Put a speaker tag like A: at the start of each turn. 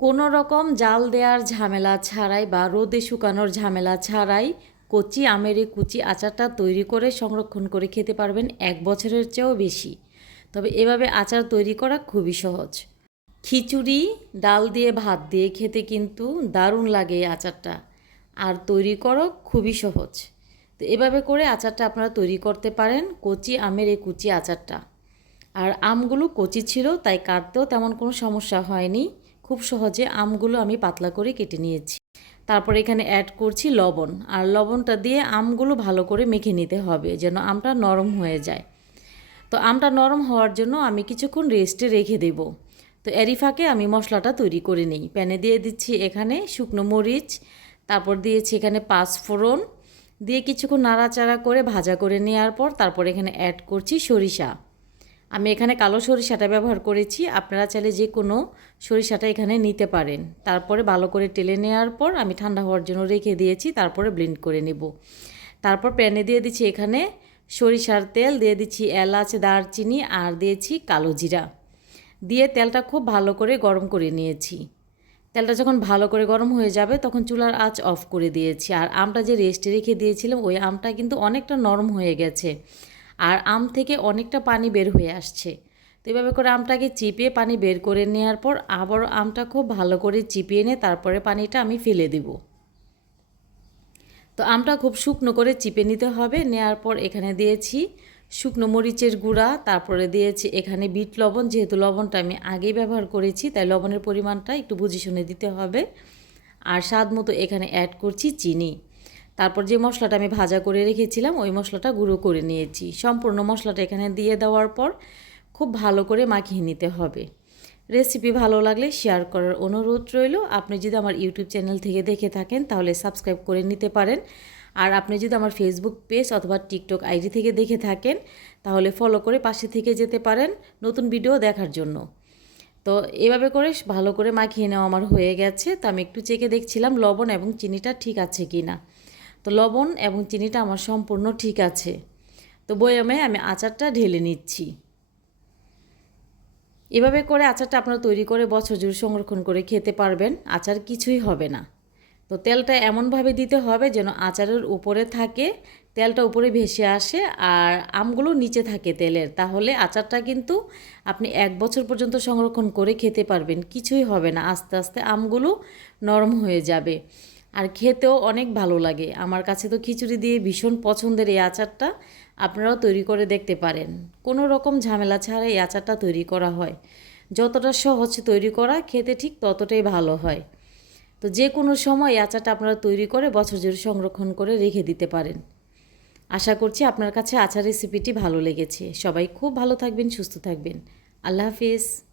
A: কোনো রকম জাল দেওয়ার ঝামেলা ছাড়াই বা রোদে শুকানোর ঝামেলা ছাড়াই কচি আমের এই কুচি আচারটা তৈরি করে সংরক্ষণ করে খেতে পারবেন এক বছরের চেয়েও বেশি। তবে এভাবে আচার তৈরি করা খুবই সহজ। খিচুড়ি, ডাল দিয়ে ভাত দিয়ে খেতে কিন্তু দারুণ লাগে এই আচারটা। আর তৈরি করো খুবই সহজ। তো এভাবে করে আচারটা আপনারা তৈরি করতে পারেন কচি আমের এই কুচি আচারটা। আর আমগুলো কচি ছিল, তাই কাটতেও তেমন কোনো সমস্যা হয়নি। খুব সহজে আমগুলো আমি পাতলা করে কেটে নিয়েছি। তারপর এখানে অ্যাড করছি লবণ। আর লবণটা দিয়ে আমগুলো ভালো করে মেখে নিতে হবে যেন আমটা নরম হয়ে যায়। তো আমটা নরম হওয়ার জন্য আমি কিছুক্ষণ রেস্টে রেখে দেব। তো এরই ফাঁকে আমি মশলাটা তৈরি করে নিই। প্যানে দিয়ে দিচ্ছি এখানে শুকনো মরিচ, তারপর দিয়েছি এখানে পাঁচ ফোড়ন দিয়ে কিছুক্ষণ নাড়াচাড়া করে ভাজা করে নেওয়ার পর তারপর এখানে অ্যাড করছি সরিষা। আমি এখানে কালো সরিষাটা ব্যবহার করেছি। আপনারা চাইলে যে কোনো সরিষাটা এখানে নিতে পারেন। তারপরে ভালো করে টেলে নেওয়ার পর আমি ঠান্ডা হওয়ার জন্য রেখে দিয়েছি, তারপরে ব্লেন্ড করে নেব। তারপর প্যানে দিয়ে দিচ্ছি এখানে সরিষার তেল, দিয়ে দিচ্ছি এলাচ, দারচিনি আর দিয়েছি কালো জিরা। দিয়ে তেলটা খুব ভালো করে গরম করে নিয়েছি। তেলটা যখন ভালো করে গরম হয়ে যাবে তখন চুলার আঁচ অফ করে দিয়েছি। আর আমটা যে রেস্টে রেখে দিয়েছিলাম, ওই আমটা কিন্তু অনেকটা নরম হয়ে গেছে। আর আম থেকে অনেকটা পানি বের হয়ে আসছে। তো এভাবে করে আমটাকে চিপিয়ে পানি বের করে নেওয়ার পর আবার আমটা খুব ভালো করে চিপিয়ে নিয়ে তারপরে পানিটা আমি ফেলে দেব। তো আমটা খুব শুকনো করে চিপে নিতে হবে। নেওয়ার পর এখানে দিয়েছি শুকনো মরিচের গুঁড়া, তারপরে দিয়েছি এখানে বিট লবণ। যেহেতু লবণটা আমি আগেই ব্যবহার করেছি, তাই লবণের পরিমাণটা একটু বুঝে শুনে দিতে হবে। আর স্বাদ মতো এখানে অ্যাড করছি চিনি। তারপর যে মশলাটা আমি ভাজা করে রেখেছিলাম, ওই মশলাটা গুঁড়ো করে নিয়েছি। সম্পূর্ণ মশলাটা এখানে দিয়ে দেওয়ার পর খুব ভালো করে মাখিয়ে নিতে হবে। রেসিপি ভালো লাগলে শেয়ার করার অনুরোধ রইল। আপনি যদি আমার ইউটিউব চ্যানেল থেকে দেখে থাকেন, তাহলে সাবস্ক্রাইব করে নিতে পারেন। আর আপনি যদি আমার ফেসবুক পেজ অথবা টিকটক আইডি থেকে দেখে থাকেন, তাহলে ফলো করে পাশে থেকে যেতে পারেন নতুন ভিডিও দেখার জন্য। তো এভাবে করে ভালো করে মাখিয়ে নেওয়া আমার হয়ে গেছে। তো আমি একটু চেকে দেখছিলাম, লবণ এবং চিনিটা ঠিক আছে কি না তো লবণ এবং চিনিটা আমার সম্পূর্ণ ঠিক আছে। তো বয়ামে আমি আচারটা ঢেলে নিচ্ছি। এভাবে করে আচারটা আপনারা তৈরি করে বছর জুড়ে সংরক্ষণ করে খেতে পারবেন, আচার কিছুই হবে না। তো তেলটা এমনভাবে দিতে হবে যেন আচারের উপরে থাকে, তেলটা উপরে ভেসে আসে আর আমগুলো নিচে থাকে তেলের। তাহলে আচারটা কিন্তু আপনি এক বছর পর্যন্ত সংরক্ষণ করে খেতে পারবেন, কিছুই হবে না। আস্তে আস্তে আমগুলো নরম হয়ে যাবে। আর খেতেও অনেক ভালো লাগে। আমার কাছে তো খিচুড়ি দিয়ে ভীষণ পছন্দের এই আচারটা আপনারাও তৈরি করে দেখতে পারেন। কোনো রকম ঝামেলা ছাড়া এই আচারটা তৈরি করা হয়। যতটা সহজ তৈরি করা, খেতে ঠিক ততটাই ভালো হয়। তো যে কোনো সময় এই আচারটা আপনারা তৈরি করে বছর জুড়ে সংরক্ষণ করে রেখে দিতে পারেন। আশা করছি আপনার কাছে আচার রেসিপিটি ভালো লেগেছে। সবাই খুব ভালো থাকবেন, সুস্থ থাকবেন। আল্লাহ হাফিজ।